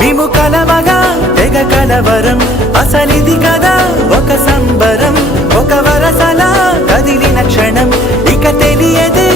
మేము కలవగా తెగ కలవరం అసలిది కదా ఒక సంబరం ఒక వరసలా కదిలిన క్షణం ఇక తెలియదే